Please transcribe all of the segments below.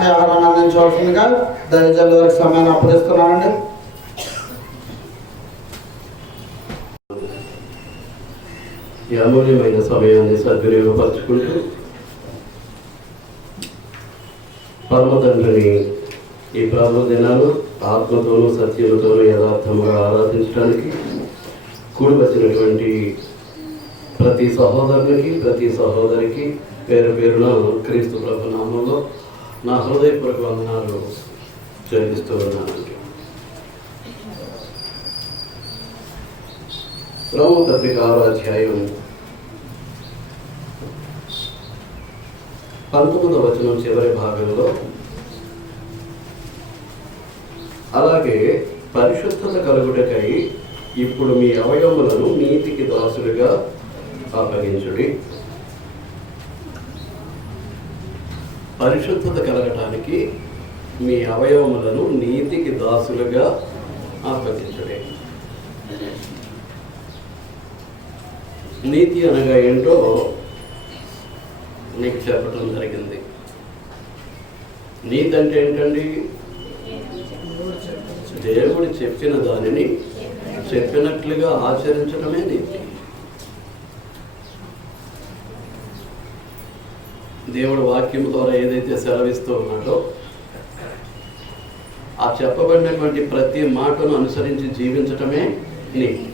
మీ ఆహారాన్ని అందించవలసిందిగా దయచేసి వారికి సమయాన్ని అప్పగిస్తున్నానండి. ఈ అమూల్యమైన సమయాన్ని సద్వినియోగపరచుకుంటూ పరమ తండ్రిని ఈ ప్రారంభ దినాలు ఆత్మతోనూ సత్యముతోనూ యథార్థముగా ఆరాధించడానికి కూడి వచ్చినటువంటి ప్రతి సహోదరునికి ప్రతి సహోదరికి పేరు పేరున క్రీస్తు ప్రభు నామంలో నా హృదయపూర్వక వందనాలు చెల్లిస్తూ ఉన్నాను. రోమపత్రిక 6వ అధ్యాయం 19వ వచనం చివరి భాగంలో, అలాగే పరిశుద్ధత కలుగుటకై ఇప్పుడు మీ అవయవములను నీతికి దాసులుగా అప్పగించుడి. పరిశుద్ధత కలగటానికి మీ అవయవములను నీతికి దాసులుగా అప్పగించుడి. నీతి అనగా ఏంటో నీకు చెప్పడం జరిగింది. నీతి అంటే ఏంటండి? దేవుడు చెప్పిన దానిని చెప్పినట్లుగా ఆచరించడమే నీతి. దేవుడు వాక్యం ద్వారా ఏదైతే సెలవిస్తూ ఉన్నాడో ఆ చెప్పబడినటువంటి ప్రతి మాటను అనుసరించి జీవించటమే నీతి.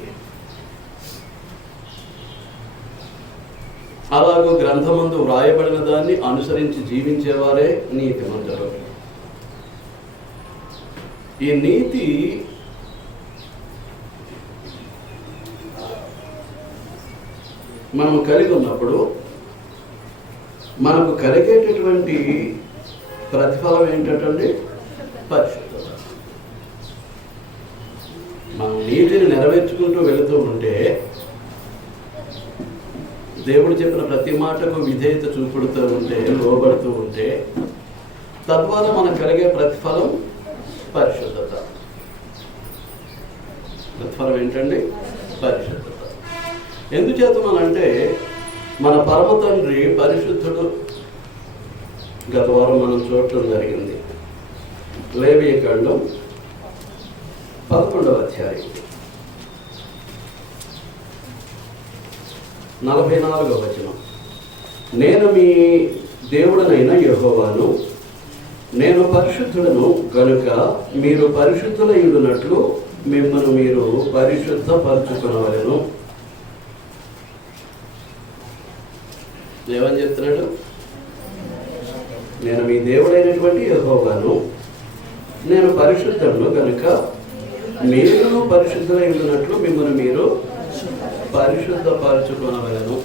అలాగూ గ్రంథమందు వ్రాయబడిన దాన్ని అనుసరించి జీవించేవారే నీతిమంతులు. ఈ నీతి మనం కలిగి ఉన్నప్పుడు మనకు కలిగేటటువంటి ప్రతిఫలం ఏంటంటే పరిశుద్ధత. మనం నీతిని నెరవేర్చుకుంటూ వెళుతూ ఉంటే, దేవుడు చెప్పిన ప్రతి మాటకు విధేయత చూపుడుతూ ఉంటే, లోబడుతూ ఉంటే, తద్వారా మనకు కలిగే ప్రతిఫలం పరిశుద్ధత. ప్రతిఫలం ఏంటండి? పరిశుద్ధత. ఎందుచేతమనంటే మన పరమ తండ్రి పరిశుద్ధుడు. గత వారం మనం చూడటం జరిగింది. లేవియకాండం 11వ అధ్యాయం 44వ వచనం. నేను మీ దేవుడనైన యెహోవాను, నేను పరిశుద్ధుడను గనుక మీరు పరిశుద్ధులైనట్లు మిమ్మల్ని మీరు పరిశుద్ధపరచుకునవలెను. ఏమని చెప్తున్నాడు? నేను మీ దేవుడైనటువంటి యెహోవాను, నేను పరిశుద్ధుడను కనుక మీరు పరిశుద్ధులైనట్లు మిమ్మల్ని మీరు పరిశుద్ధపరచుకునవలెను.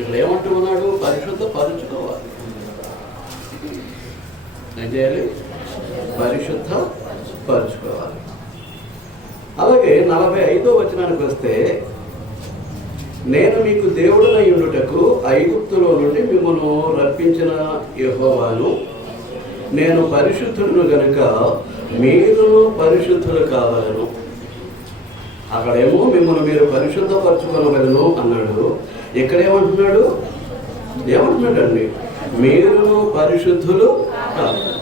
ఇక్కడ ఏమంటూ ఉన్నాడు? పరిశుద్ధపరచుకోవాలి. ఏం చేయాలి? పరిశుద్ధపరచుకోవాలి. అలాగే 45వ వచనానికి వస్తే, నేను మీకు దేవుడనై ఉండుటకు ఐగుప్తులో నుండి మిమ్మల్ని రప్పించిన యెహోవాను, నేను పరిశుద్ధుడును గనుక మీరు పరిశుద్ధులు కావాలను. అక్కడేమో మిమ్మల్ని మీరు పరిశుద్ధపరచుకోవలను అన్నాడు. ఇక్కడేమంటున్నాడు? ఏమంటున్నాడండి? మీరు పరిశుద్ధులు కావాలి.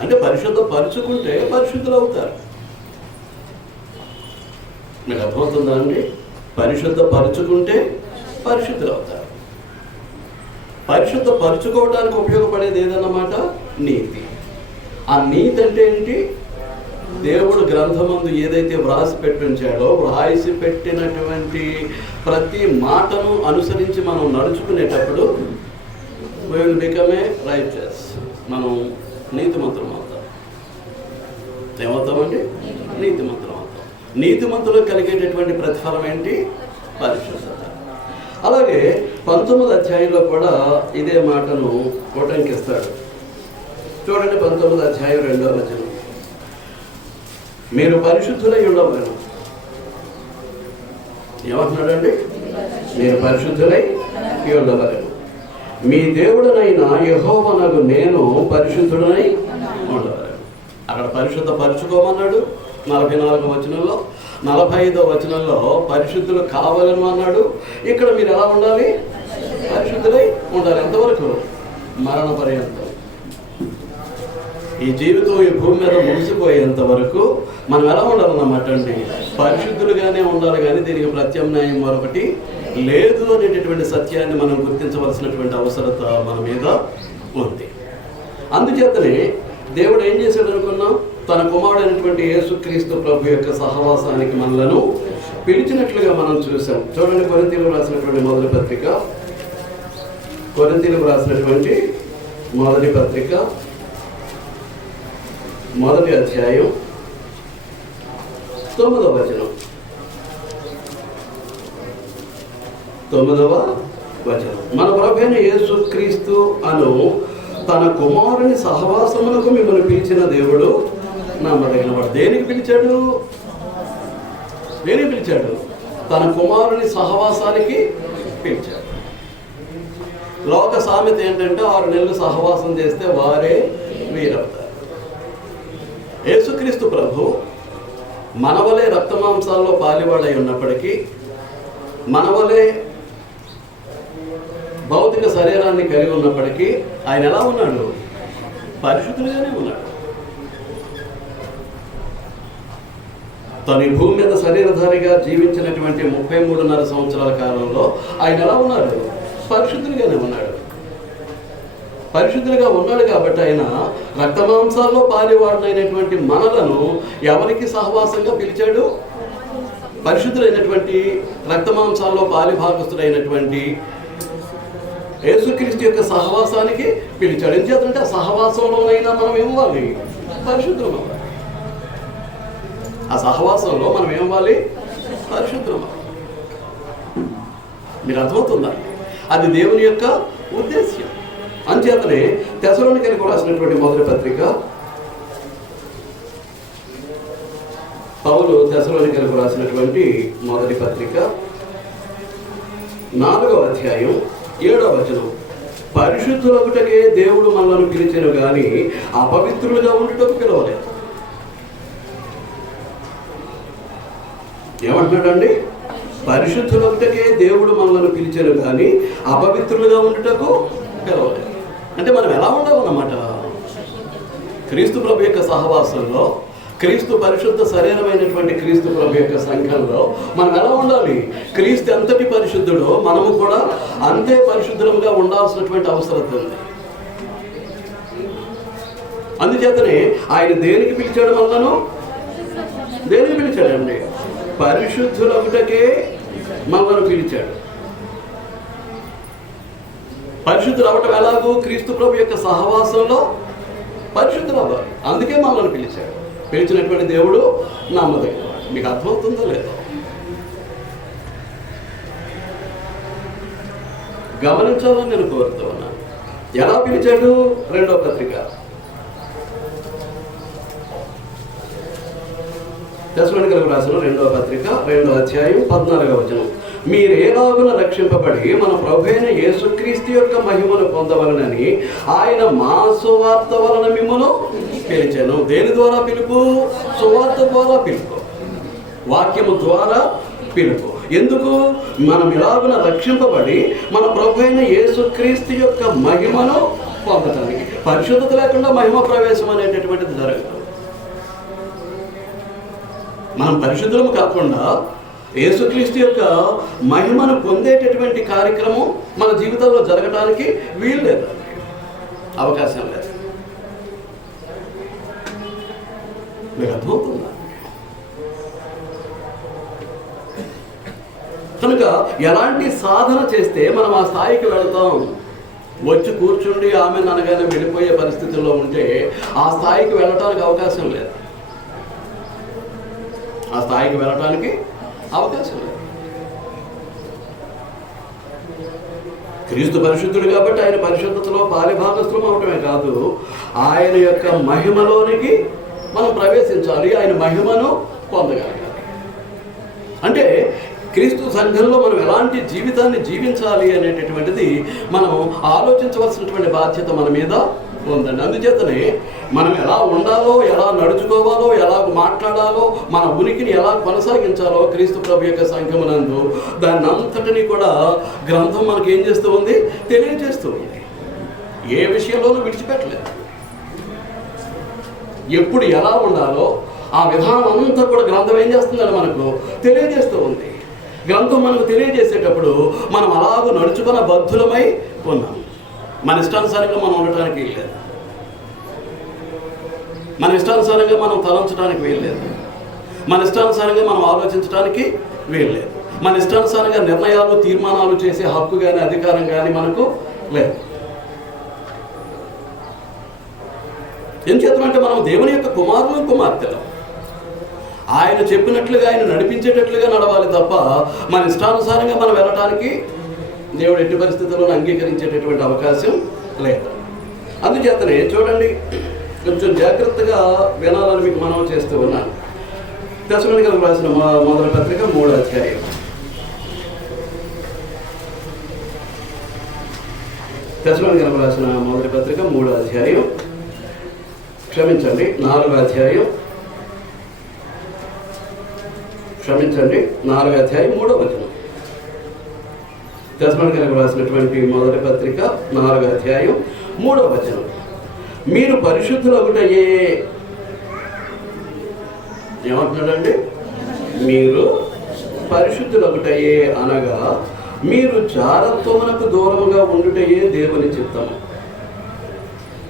అంటే పరిశుద్ధపరచుకుంటే పరిశుద్ధులు అవుతారు. మీకు అర్థమవుతుందా అండి? పరిశుద్ధపరచుకుంటే పరిశుద్ధులు అవుతారు. పరిశుద్ధపరచుకోవడానికి ఉపయోగపడేది ఏదన్నమాట? నీతి. ఆ నీతి అంటే ఏంటి? దేవుడు గ్రంథమందు ఏదైతే వ్రాసి పెట్టించాడో, వ్రాసి పెట్టినటువంటి ప్రతి మాటను అనుసరించి మనం నడుచుకునేటప్పుడు we will become a righteous. మనం నీతిమంతులం అవుతాం. ఏమవుతామండి? నీతిమంతులం అవుతాం. నీతిమంతులకు కలిగేటటువంటి ప్రతిఫలం ఏంటి? పరిశుద్ధత. అలాగే 19వ అధ్యాయంలో కూడా ఇదే మాటను ఉటంకిస్తాడు. చూడండి, 19వ అధ్యాయం 2వ వచనం. మీరు పరిశుద్ధులై ఉండవలెను. ఏమంటున్నాడండి? మీరు పరిశుద్ధులై ఉండవలెను. మీ దేవుడనైన యెహోవానగు నేను పరిశుద్ధుడనై ఉండవలెను. అక్కడ పరిశుద్ధపరచుకోమన్నాడు 44వ వచనంలో. 45వ వచనంలో పరిశుద్ధులు కావాలను అన్నాడు. ఇక్కడ మీరు ఎలా ఉండాలి? పరిశుద్ధులై ఉండాలి. ఎంతవరకు? మరణ పర్యంతం. ఈ జీవితం ఈ భూమి మీద ముగిసిపోయేంత వరకు మనం ఎలా ఉండాలన్నమాట అండి, పరిశుద్ధులుగానే ఉండాలి. కానీ దీనికి ప్రత్యామ్నాయం మరొకటి లేదు అనేటటువంటి సత్యాన్ని మనం గుర్తించవలసినటువంటి అవసరత మన మీద ఉంది. అందుచేతనే దేవుడు ఏం చేశాడు అనుకున్నాం, తన కుమారుడైనటువంటి యేసుక్రీస్తు ప్రభు యొక్క సహవాసానికి మనలను పిలిచినట్లుగా మనం చూసాం. చూడండి, కొరింథీయులకు రాసినటువంటి మొదటి పత్రిక, కొరింథీయులకు రాసినటువంటి మొదటి పత్రిక, మొదటి అధ్యాయం 9వ వచనం. 9వ వచనం. మన ప్రభువైన యేసుక్రీస్తు అను తన కుమారుని సహవాసములకు మిమ్మల్ని పిలిచిన దేవుడు నమ్మదగిన వాడు. దేనికి పిలిచాడు? దేనికి పిలిచాడు? తన కుమారుని సహవాసానికి పిలిచాడు. లోక సామెత ఏంటంటే 6 నెలలు సహవాసం చేస్తే వారే వీరవుతారు. యేసుక్రీస్తు ప్రభు మనవలే రక్తమాంసాల్లో పాలివాడై ఉన్నప్పటికీ, మనవలే భౌతిక శరీరాన్ని కలిగి ఉన్నప్పటికీ ఆయన ఎలా ఉన్నాడు? పరిశుద్ధులుగానే ఉన్నాడు. తన భూమి మీద శరీరధారిగా జీవించినటువంటి 33.5 సంవత్సరాల కాలంలో ఆయన ఎలా ఉన్నాడు? పరిశుద్ధులుగానే ఉన్నాడు. పరిశుద్ధులుగా ఉన్నాడు కాబట్టి ఆయన రక్తమాంసాల్లో పాలివాడనైనటువంటి మనలను ఎవరికి సహవాసంగా పిలిచాడు? పరిశుద్ధులైనటువంటి రక్తమాంసాల్లో పాలిభాగస్తుడైనటువంటి యేసుక్రీస్తు యొక్క సహవాసానికి పిలిచాడు. ఏం చేద్దంటే ఆ సహవాసంలోనైనా మనం ఏమవ్వాలి? పరిశుద్ధం అవ్వాలి. ఆ సహవాసంలో మనం ఏమవ్వాలి? పరిశుద్ధం అవ్వాలి. మీరు అర్థమవుతుందా? అది దేవుని యొక్క ఉద్దేశ్యం. అంచేతనే తెస్సలోనికీయులకు రాసినటువంటి మొదటి పత్రిక, పౌలు తెస్సలోనికీయులకు రాసినటువంటి మొదటి పత్రిక 4వ అధ్యాయం 7వ వచనం. పరిశుద్ధులగుటకే దేవుడు మనలను పిలిచెను గాని అపవిత్రులుగా ఉండుటకు పిలవలేదు. ఏమంటున్నాడండి? పరిశుద్ధులగుటకే దేవుడు మనలను పిలిచెను కానీ అపవిత్రులుగా ఉండుటకు పిలవలేదు. అంటే మనం ఎలా ఉండాలన్నమాట? క్రీస్తు ప్రభు యొక్క సహవాసంలో, క్రీస్తు పరిశుద్ధ శరీరమైనటువంటి క్రీస్తు ప్రభు యొక్క సంఘంలో మనం ఎలా ఉండాలి? క్రీస్తు ఎంతటి పరిశుద్ధుడో మనము కూడా అంతే పరిశుద్ధులుగా ఉండాల్సినటువంటి అవసరం ఉంది. అందుచేతనే ఆయన దేనికి పిలిచాడు మనలను? దేనికి పిలిచాడండి? పరిశుద్ధులగుటకే మనలను పిలిచాడు. పరిశుద్ధులు అవ్వటం ఎలాగో? క్రీస్తు ప్రభు యొక్క సహవాసంలో పరిశుద్ధులు అవ్వాలి. అందుకే మనల్ని పిలిచాడు. పిలిచినటువంటి దేవుడు నమ్మదగినవాడు. మీకు అర్థమవుతుందో లేదో? గమనించాలని నేను కోరుతూ ఉన్నాను. ఎలా పిలిచాడు? 2వ పత్రిక, తెస్సలోనికీయులకు రాసిన 2వ పత్రిక 2వ అధ్యాయం 14వ వచనం. మీరేలాగున రక్షింపబడి మన ప్రభువైన యేసుక్రీస్తు యొక్క మహిమను పొందవలనని ఆయన మా సువార్త వలన మిమ్మల్ని పిలిచాను. దేని ద్వారా పిలుపు? సువార్త ద్వారా పిలుపు, వాక్యము ద్వారా పిలుపు. ఎందుకు? మనం ఇలాగున రక్షింపబడి మన ప్రభువైన యేసుక్రీస్తు యొక్క మహిమను పొందటానికి. పరిశుద్ధత లేకుండా మహిమ ప్రవేశం అనేటటువంటిది జరగదు. మనం పరిశుద్ధులము కాకుండా యేసుక్రీస్తు యొక్క మహిమను పొందేటటువంటి కార్యక్రమం మన జీవితంలో జరగడానికి వీలు లేదు, అవకాశం లేదు. మీకు అర్థమవుతుందా? కనుక ఎలాంటి సాధన చేస్తే మనం ఆ స్థాయికి వెళతాం? వచ్చి కూర్చుండి ఆమె అనగానే వెళ్ళిపోయే పరిస్థితుల్లో ఉంటే ఆ స్థాయికి వెళ్ళటానికి అవకాశం లేదు. ఆ స్థాయికి వెళ్ళటానికి అవకాశం లేదు. క్రీస్తు పరిశుద్ధుడు కాబట్టి ఆయన పరిశుద్ధతలో పాలిభాగస్థులం అవటమే కాదు, ఆయన యొక్క మహిమలోనికి మనం ప్రవేశించాలి, ఆయన మహిమను పొందగలగాలి. అంటే క్రీస్తు సంఘంలో మనం ఎలాంటి జీవితాన్ని జీవించాలి అనేటటువంటిది మనం ఆలోచించవలసినటువంటి బాధ్యత మన మీద ఉందండి. అందుచేతనే మనం ఎలా ఉండాలో, ఎలా నడుచుకోవాలో, ఎలా మాట్లాడాలో, మన ఉనికిని ఎలా కొనసాగించాలో క్రీస్తు ప్రభు యొక్క సంఘమునందు దాన్ని అంతటినీ కూడా గ్రంథం మనకి ఏం చేస్తూ ఉంది? తెలియజేస్తూ ఉంది. ఏ విషయంలోనూ విడిచిపెట్టలేదు. ఎప్పుడు ఎలా ఉండాలో ఆ విధానం అంతా కూడా గ్రంథం ఏం చేస్తుందని మనకు తెలియజేస్తూ ఉంది. గ్రంథం మనకు తెలియజేసేటప్పుడు మనం అలాగూ నడుచుకున్న బద్ధులమై ఉన్నాం. మన ఇష్టానుసారంగా మనం ఉండటానికి వీల్లేదు, మన ఇష్టానుసారంగా మనం తలంచడానికి వీల్లేదు, మన ఇష్టానుసారంగా మనం ఆలోచించడానికి వీల్లేదు, మన ఇష్టానుసారంగా నిర్ణయాలు తీర్మానాలు చేసే హక్కు కానీ అధికారం కానీ మనకు లేదు. ఏం చేద్దామంటే మనం దేవుని యొక్క కుమారులు కుమార్తెలు. ఆయన చెప్పినట్లుగా ఆయన నడిపించేటట్లుగా నడవాలి తప్ప మన ఇష్టానుసారంగా మనం వెళ్ళటానికి దేవుడు ఎట్టి పరిస్థితుల్లో అంగీకరించేటటువంటి అవకాశం లేదు. అందుచేతనే చూడండి, కొంచెం జాగ్రత్తగా వినాలని మీకు మనం చేస్తూ ఉన్నాను. తెస్సలోనికీయులకు రాసిన మొదటి పత్రిక 3వ అధ్యాయం. తెస్సలోనికీయులకు రాసిన మొదటి పత్రిక 3వ అధ్యాయం, క్షమించండి 4వ అధ్యాయం, 4వ అధ్యాయం 3వ వచనం. తెస్సలోనికీయులకు రాసినటువంటి మొదటి పత్రిక 4వ అధ్యాయం 3వ వచనం. మీరు పరిశుద్ధులగుటయే, ఏమంటున్నాడండి? మీరు పరిశుద్ధులగుటయే అనగా మీరు జారత్వమునకు దూరముగా ఉండుటయే దేవుని చిత్తము.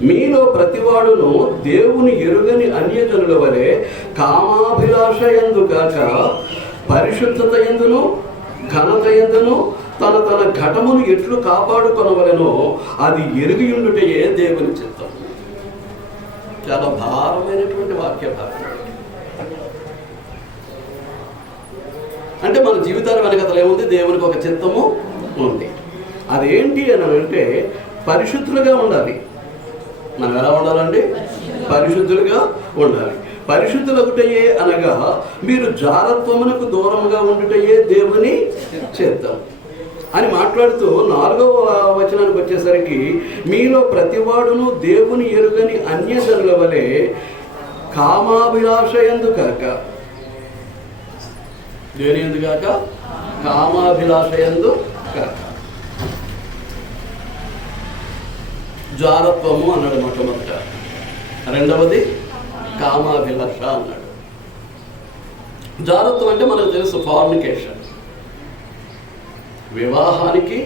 మీలో ప్రతివాడును దేవుని ఎరుగని అన్యజనుల వలె కామాభిలాష యందు కాక పరిశుద్ధత యందును ఘనత యందును తన తన ఘటమును ఎట్లు కాపాడుకొనవలెనో అది ఎరిగియుండుటయే దేవుని చిత్తం. చాలా భారమైనటువంటి వాక్య భాగం. అంటే మన జీవితాల వెనకతలు ఏముంది? దేవునికి ఒక చిత్తము ఉంది. అదేంటి అని అంటే పరిశుద్ధులుగా ఉండాలి. మనం ఎలా ఉండాలండి? పరిశుద్ధులుగా ఉండాలి. పరిశుద్ధులగుటయే అనగా మీరు జారత్వమునకు దూరంగా ఉండుటయే దేవుని చిత్తం అని మాట్లాడుతూ 4వ వచనానికి వచ్చేసరికి మీలో ప్రతివాడును దేవుని ఎరుగని అన్యజనుల వలె కామాభిలాష యందు కాక, దేని యందు కాక? కామాభిలాష యందు కాక. జారత్వము అన్నాడు మొట్టమొదట, రెండవది కామాభిలాష అన్నాడు. జారత్వం అంటే మనకు తెలుసు, ఫార్నికేషన్. వివాహానికి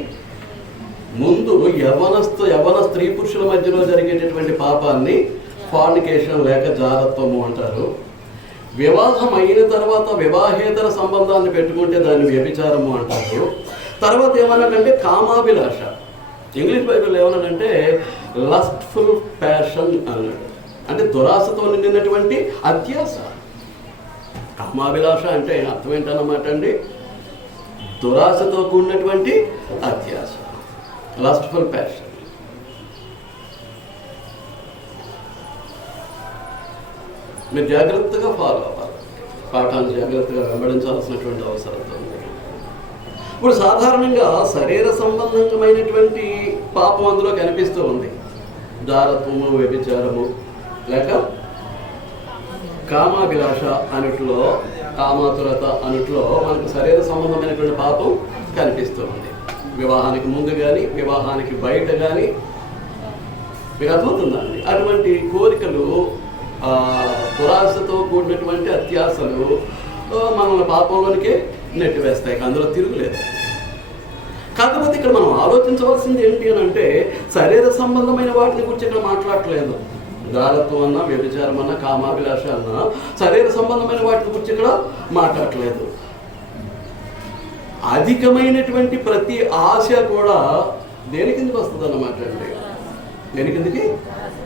ముందు యవ్వన స్త్రీ పురుషుల మధ్యలో జరిగేటటువంటి పాపాన్ని ఫార్నికేషన్ లేక జారత్వము అంటారు. వివాహం అయిన తర్వాత వివాహేతర సంబంధాన్ని పెట్టుకుంటే దాన్ని వ్యభిచారము అంటారు. తర్వాత ఏమన్నాడంటే కామాభిలాష. ఇంగ్లీష్ బైబిల్ ఏమన్నాడంటే లస్ట్ఫుల్ ప్యాషన్ అన్నాడు. అంటే దురాశతో నిండినటువంటి అత్యాశ. కామాభిలాష అంటే అర్థం ఏంటన్నమాట అండి? దురాశతో కూడినటువంటి అత్యాశ, లస్ట్ఫుల్ ప్యాషన్. మీరు జాగ్రత్తగా ఫాలో అవ్వాలి, పాఠాన్ని జాగ్రత్తగా వెంబడించాల్సినటువంటి అవసరంతో ఉంది. ఇప్పుడు సాధారణంగా శరీర సంబంధమైనటువంటి పాపం అందులో కనిపిస్తూ ఉంది. జారత్వము, వ్యభిచారము లేక కామాభిలాష అన్నిట్లో, కామాతురత అన్నిట్లో మనకు శరీర సంబంధమైనటువంటి పాపం కనిపిస్తూ ఉంది. వివాహానికి ముందు కానీ వివాహానికి బయట కానీ మీకు అర్థమవుతుందండి. అటువంటి కోరికలు, దురాశతో కూడినటువంటి అత్యాశలు మనల్ని పాపంలోనికే నెట్టివేస్తాయి. అందులో తిరుగులేదు. కాకపోతే ఇక్కడ మనం ఆలోచించవలసింది ఏంటి అని అంటే శరీర సంబంధమైన వాటిని గురించి ఇక్కడ మాట్లాడట్లేదు. జారత్వం అన్నా, వ్యభిచారం అన్నా, కామాభిలాష అన్నా శరీర సంబంధమైన వాటిని గురించి ఇక్కడ మాట్లాడట్లేదు. అధికమైనటువంటి ప్రతి ఆశ కూడా దేని కిందకి వస్తుంది అన్నమాట అండి? దేని కిందకి?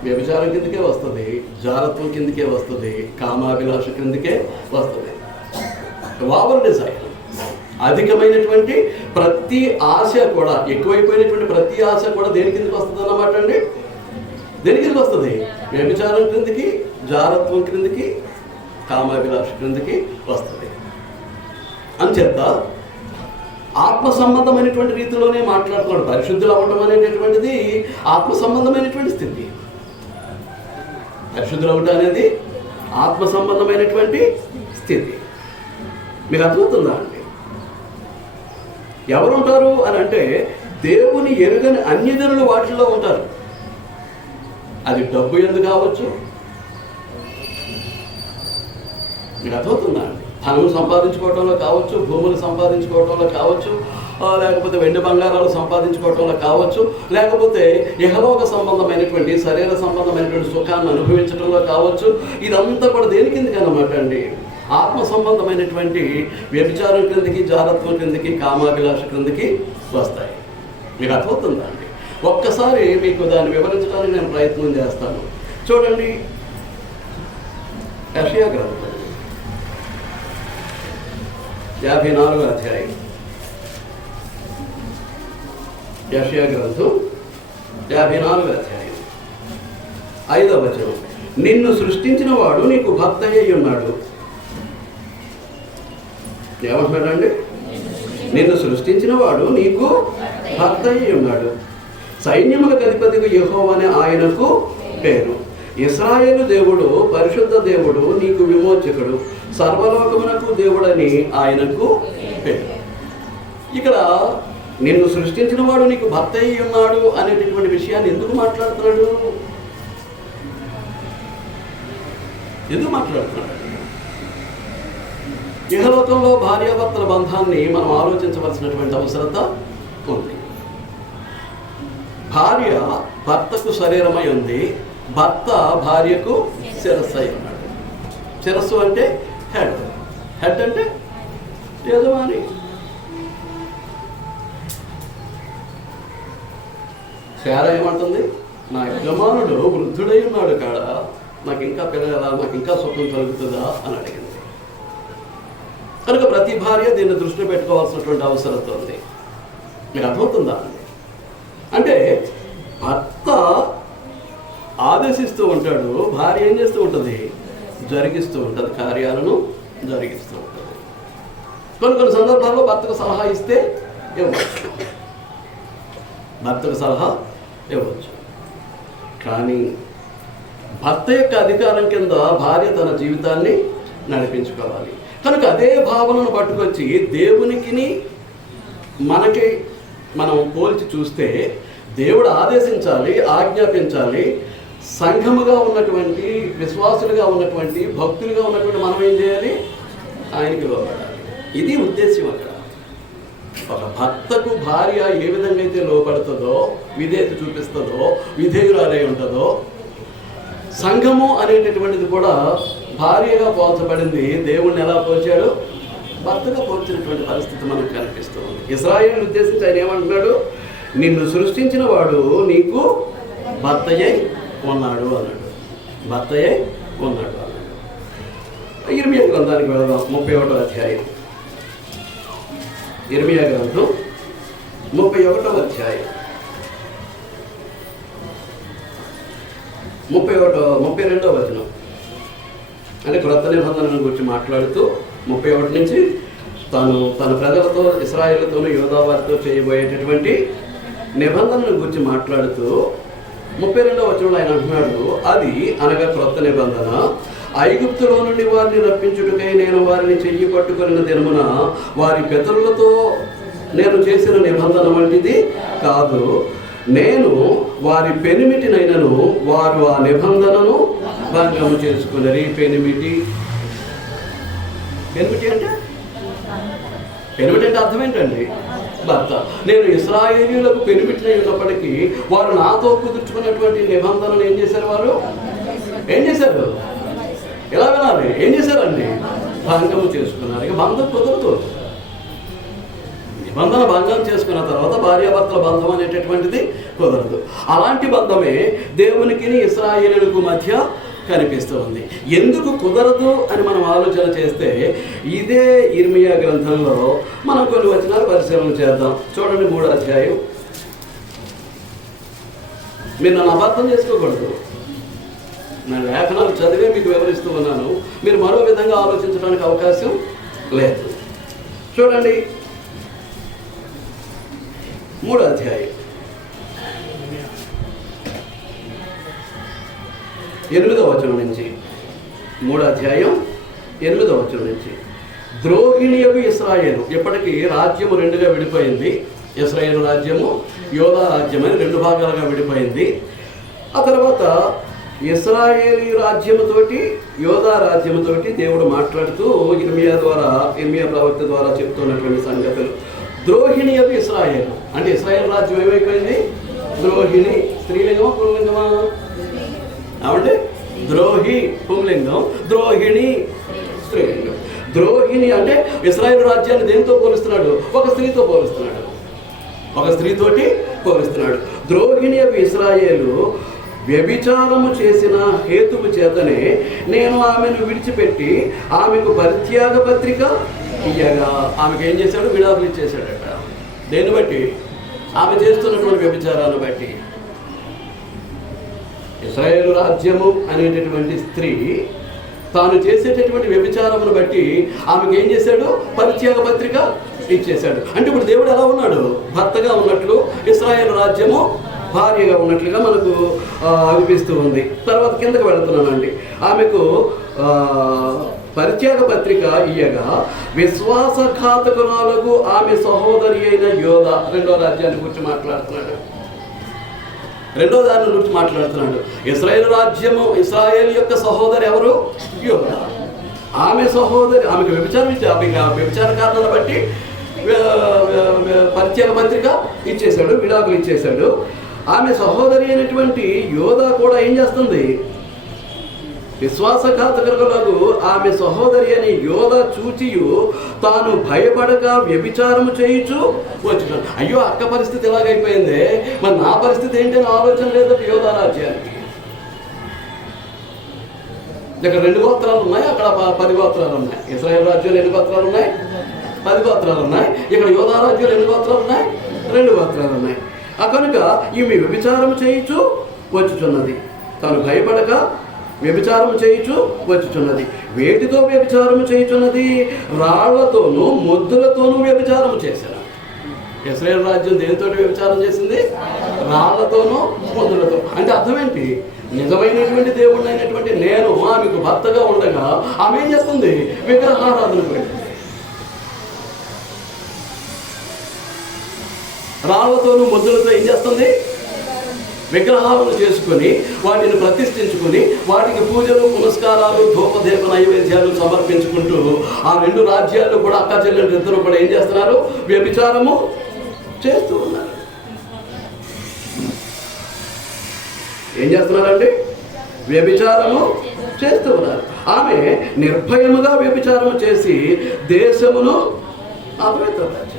వ్యభిచారం కిందకే వస్తుంది, జారత్వం కిందకే వస్తుంది, కామాభిలాష కిందకే వస్తుంది. Over desire. అధికమైనటువంటి ప్రతి ఆశ కూడా, ఎక్కువైపోయినటువంటి ప్రతి ఆశ కూడా దేని కిందకి వస్తుంది అన్నమాట అండి? దేని కిందకి వస్తుంది? వ్యభిచారం క్రిందికి, జారత్వం క్రిందికి, కామాభిలాష క్రిందికి వస్తుంది. అంచేత ఆత్మ సంబంధమైనటువంటి రీతిలోనే మాట్లాడుతున్నాడు. పరిశుద్ధులు అవ్వటం అనేటటువంటిది ఆత్మ సంబంధమైనటువంటి స్థితి. పరిశుద్ధులు అవ్వటం అనేది ఆత్మ సంబంధమైనటువంటి స్థితి. మీకు అర్థమవుతుందా అండి? ఎవరు ఉంటారు అని అంటే దేవుని ఎరుగని అన్యజనులు వాటిల్లో ఉంటారు. అది డబ్బు ఎందు కావచ్చు, మీకు అర్థమవుతుందా అండి? ధనము సంపాదించుకోవడంలో కావచ్చు, భూములు సంపాదించుకోవడంలో కావచ్చు, లేకపోతే వెండి బంగారాలు సంపాదించుకోవడంలో కావచ్చు, లేకపోతే యెహోవా సంబంధమైనటువంటి శరీర సంబంధమైనటువంటి సుఖాన్ని అనుభవించడంలో కావచ్చు. ఇదంతా కూడా దేని కిందకి అన్నమాట అండి? ఆత్మ సంబంధమైనటువంటి వ్యభిచారం క్రిందికి, జారత్వం క్రిందికి, కామాభిలాష క్రిందికి వస్తాయి. మీకు అర్థమవుతుందా అండి? ఒక్కసారి మీకు దాన్ని వివరించడానికి నేను ప్రయత్నం చేస్తాను. చూడండి, యెషయా గ్రంథం 54వ అధ్యాయం. యెషయా గ్రంథం 54వ అధ్యాయం 5వ వచనం. నిన్ను సృష్టించిన వాడు నీకు భర్త అయి ఉన్నాడు. ఏమంటున్నాడండి? నిన్ను సృష్టించిన వాడు నీకు భర్త అయి ఉన్నాడు. సైన్యములకు అధిపతికి యెహోవా అనే ఆయనకు పేరు. ఇశ్రాయేలు దేవుడు, పరిశుద్ధ దేవుడు, నీకు విమోచకుడు, సర్వలోకమునకు దేవుడని ఆయనకు పేరు. ఇక్కడ నిన్ను సృష్టించిన వాడు నీకు భర్త అయి ఉన్నాడు అనేటటువంటి విషయాన్ని ఎందుకు మాట్లాడుతున్నాడు? ఎందుకు మాట్లాడుతున్నాడు? ఇహలోకంలో భార్యాభర్తల బంధాన్ని మనం ఆలోచించవలసినటువంటి అవసరత ఉంది. భార్య భర్తకు శరీరమై ఉంది, భర్త భార్యకు శిరస్సు అయి ఉన్నాడు. శిరస్సు అంటే హెడ్, హెడ్ అంటే యజమాని. శారా ఏమంటుంది? నా యజమానుడు వృద్ధుడై ఉన్నాడు కాడా, నాకు ఇంకా పిల్లల, నాకు ఇంకా సుఖం కలుగుతుందా అని అడిగింది. కనుక ప్రతి భార్య దీన్ని దృష్టిలో పెట్టుకోవాల్సినటువంటి అవసరత ఉంది. మీకు అర్థమవుతుందా అండి? అంటే భర్త ఆదేశిస్తూ ఉంటాడు, భార్య ఏం చేస్తూ ఉంటుంది? జరిగిస్తూ ఉంటుంది, కార్యాలను జరిగిస్తూ ఉంటుంది. కొన్ని సందర్భాల్లో భర్తకు సలహా ఇస్తే ఇవ్వచ్చు, భర్తకు సలహా ఇవ్వచ్చు. కానీ భర్త యొక్క అధికారం కింద భార్య తన జీవితాన్ని నడిపించుకోవాలి. కనుక అదే భావనను పట్టుకొచ్చి దేవునికి మనకి మనం పోల్చి చూస్తే, దేవుడు ఆదేశించాలి, ఆజ్ఞాపించాలి. సంఘముగా ఉన్నటువంటి, విశ్వాసులుగా ఉన్నటువంటి, భక్తులుగా ఉన్నటువంటి మనం ఏం చేయాలి? ఆయనకి లోపడాలి. ఇది ఉద్దేశ్యం. అక్కడ ఒక భర్తకు భార్య ఏ విధంగా అయితే లోపడుతుందో, విధేయత చూపిస్తుందో, విధేయురాలై ఉంటుందో, సంఘము అనేటటువంటిది కూడా భార్యగా పోల్చబడింది. దేవుణ్ణి ఎలా పోల్చాడు? భర్తగా పోల్చినటువంటి పరిస్థితి మనకు కనిపిస్తుంది. ఇశ్రాయేలును ఉద్దేశించి ఆయన ఏమంటున్నాడు? నిన్ను సృష్టించిన వాడు నీకు భర్తయ్యై ఉన్నాడు అన్నాడు. భర్తయ్యై ఉన్నాడు అన్నాడు. ఇర్మియా గ్రంథానికి వెళదాం. 31వ అధ్యాయం. ఇర్మియా గ్రంథం 31వ అధ్యాయం 32వ వచనం. అంటే క్రొత్త నిబంధనల గురించి మాట్లాడుతూ 31 నుంచి తన ప్రజలతో, ఇశ్రాయేలుతోనూ, యోధా వారితో చేయబోయేటటువంటి నిబంధనల గురించి మాట్లాడుతూ 32వ వచనంలో ఆయన అంటున్నాడు, అది అనగా క్రొత్త నిబంధన, ఐగుప్తులో నుండి వారిని రప్పించుటకై నేను వారిని చెయ్యి పట్టుకొనిన దినమున వారి పితరులతో నేను చేసిన నిబంధన వంటిది కాదు. నేను వారి పెనిమిటినైనను వారు ఆ నిబంధనను భంగము చేసుకున్నారు. పెనిమిటి అంటే అర్థం ఏంటండి? భర్త. నేను ఇశ్రాయేలీయులకు పెనిమిటినై ఉన్నప్పటికీ వారు నాతో కుదుర్చుకున్నటువంటి నిబంధనలు ఏం చేశారు? వారు ఏం చేశారు? ఎలా వినాలి? ఏం చేశారండి? భంగము చేసుకున్నారు. ఇక బంధం కుదరదు. నిబంధన భంగం చేసుకున్న తర్వాత భార్యాభర్తల బంధం అనేటటువంటిది కుదరదు. అలాంటి బంధమే దేవునికి ఇశ్రాయేలీయులకు మధ్య కనిపిస్తూ ఉంది. ఎందుకు కుదరదు అని మనం ఆలోచన చేస్తే, ఇదే ఇర్మియా గ్రంథంలో మనం కొన్ని వచనాలు పరిశీలన చేద్దాం. చూడండి, 3వ అధ్యాయం. మీరు నన్ను అబద్ధం చేసుకోకూడదు. నేను లేఖనాలు చదివే మీకు వివరిస్తూ ఉన్నాను. మీరు మరో విధంగా ఆలోచించడానికి అవకాశం లేదు. చూడండి, 3వ అధ్యాయం 8వ వచనం నుంచి. 3వ అధ్యాయం 8వ వచనం నుంచి. ద్రోహిణియకు ఇశ్రాయేలు. ఇప్పటికీ రాజ్యము రెండుగా విడిపోయింది. ఇశ్రాయేలు రాజ్యము, యోధా రాజ్యం అని 2 భాగాలుగా విడిపోయింది. ఆ తర్వాత ఇశ్రాయేలీ రాజ్యముతోటి యోధా రాజ్యముతోటి దేవుడు మాట్లాడుతూ ఇర్మియా ప్రవక్త ద్వారా చెప్తున్నటువంటి సంగతులు. ద్రోహిణి అవి ఇశ్రాయేలు అంటే ఇశ్రాయేల్ రాజ్యం ఏమైపోయింది? ద్రోహిణి. స్త్రీలింగమా పుల్లింగమా? అంటే ద్రోహి పుంలింగం, ద్రోహిణి స్త్రీలింగం. ద్రోహిణి అంటే ఇశ్రాయేల్ రాజ్యాన్ని దేంతో పోలుస్తున్నాడు? ఒక స్త్రీతో పోలుస్తున్నాడు, ఒక స్త్రీతోటి పోలుస్తున్నాడు. ద్రోహిణి అవి ఇశ్రాయేలు వ్యభిచారము చేసిన హేతువు చేతనే నేను ఆమెను విడిచిపెట్టి ఆమెకు పరిత్యాగ పత్రిక ఇయ్యగా, ఆమెకు ఏం చేశాడు? విడాకులు ఇచ్చేశాడట. దేన్ని బట్టి? ఆమె చేస్తున్నటువంటి వ్యభిచారాన్ని బట్టి. ఇశ్రాయేలు రాజ్యము అనేటటువంటి స్త్రీ తాను చేసేటటువంటి వ్యభిచారమును బట్టి ఆమెకు ఏం చేశాడు? పరిత్యాగ పత్రిక ఇచ్చేశాడు. అంటే ఇప్పుడు దేవుడు ఎలా ఉన్నాడు? భర్తగా ఉన్నట్లు, ఇశ్రాయేలు రాజ్యము భార్యగా ఉన్నట్లుగా మనకు అనిపిస్తూ ఉంది. తర్వాత కిందకు వెళుతున్నానండి. ఆమెకు పరిత్యాగ పత్రిక ఇయ్యగా విశ్వాసఘాతకురాలకు ఆమె సహోదరి అయిన యోధ, రెండో రాజ్యాన్ని గురించి మాట్లాడుతున్నాడు. రెండో దాని గురించి మాట్లాడుతున్నాడు. ఇశ్రాయేలు రాజ్యము, ఇశ్రాయేలు యొక్క సహోదరి ఎవరు? యోధ. ఆమె సహోదరి, ఆమెకు వ్యభిచార కారణాలను బట్టి పరిత్యాగ పత్రిక ఇచ్చేశాడు, విడాకులు ఇచ్చేశాడు. ఆమె సహోదరి అయినటువంటి యోధ కూడా ఏం చేస్తుంది? విశ్వాసఘాతకులకు ఆమె సహోదరి అని యోధ చూచియు తాను భయపడక వ్యభిచారము చేయుచు వచ్చున్నాడు. అయ్యో, అక్క పరిస్థితి ఎలాగైపోయింది, మరి నా పరిస్థితి ఏంటని ఆలోచన లేదట యోధ రాజ్యానికి. ఇక్కడ 2 గోత్రాలు ఉన్నాయి, అక్కడ 10 గోత్రాలు ఉన్నాయి. ఇశ్రాయేల్ రాజ్యంలో ఎన్ని గోత్రాలు ఉన్నాయి? 10 గోత్రాలు ఉన్నాయి. ఇక్కడ యోధా రాజ్యంలో ఎన్ని గోత్రాలు ఉన్నాయి? 2 గోత్రాలు ఉన్నాయి. కనుక ఈమె వ్యభిచారము చేయుచు వచ్చుచున్నది, తాను భయపడక వ్యభిచారము చేయుచు వచ్చుచున్నది. వేటితో వ్యభిచారము చేయుచున్నది? రాళ్లతోనూ మొద్దులతోనూ వ్యభిచారము చేశారు. ఇశ్రాయేల్ రాజ్యం దేనితో వ్యభిచారం చేసింది? రాళ్లతోనూ మొద్దులతో. అంటే అర్థం ఏంటి? నిజమైనటువంటి దేవుడు అయినటువంటి నేను ఆమెకు భర్తగా ఉండగా ఆమె ఏం చేస్తుంది? విగ్రహారాధనకు వెళ్ళింది. రాళ్లతోనూ మొద్దులతో ఏం చేస్తుంది? విగ్రహాలను చేసుకొని వాటిని ప్రతిష్ఠించుకొని వాటికి పూజలు, పునస్కారాలు, ధూపదీప నైవేద్యాలు సమర్పించుకుంటూ ఆ 2 రాజ్యాలు కూడా అక్క చెల్లెలు ఇద్దరు కూడా ఏం చేస్తున్నారు? వ్యభిచారము చేస్తూ ఉన్నారు. ఏం చేస్తున్నారండి? వ్యభిచారము చేస్తూ ఉన్నారు. ఆమె నిర్భయముగా వ్యభిచారము చేసి దేశమును అపవిత్రపరిచింది.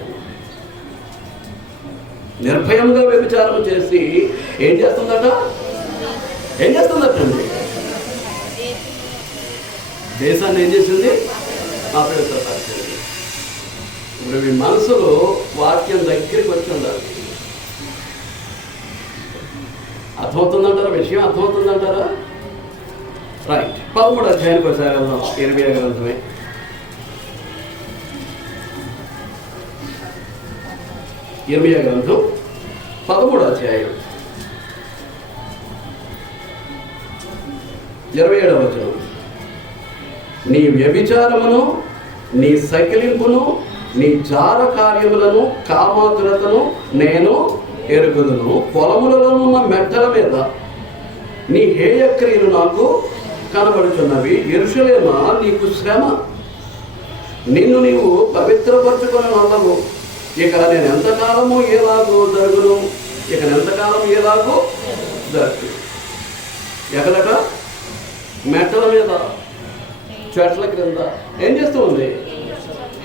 నిర్భయంగా వ్యభిచారం చేసి ఏం చేస్తుందట? అండి దేశాన్ని ఏం చేసింది? అపవిత్రపరిచింది. ఇప్పుడు మీ మనసులో వాక్యం దగ్గరికి వచ్చి ఉండాలి. అర్థమవుతుందంటారా? విషయం అర్థమవుతుందంటారా? రైట్. 13వ అధ్యాయానికి ఒకసారి వెళ్దాం. ఇర్మియా గ్రంథమే. ఇర్మియా గ్రంథం 13వ అధ్యాయం 27వ వచనం. నీ వ్యభిచారమును, నీ సకిలింపును, నీ జార కార్యములను, కామాతురతను నేను ఎరుగుదును. పొలములలో ఉన్న మెట్టల మీద నీ హేయక్రియలు నాకు కనబడుచున్నవి. యెరూషలేమా, నీకు శ్రమ, నిన్ను నీవు పవిత్రపరచుకొని ఉండవు. ఇక నేను ఎంతకాలము ఎలాగో జరుగును, ఇక ఎంతకాలం ఎలాగో జరుగు. ఎక్కడట? మెట్టల మీద, చెట్ల క్రింద ఏం చేస్తూ ఉంది?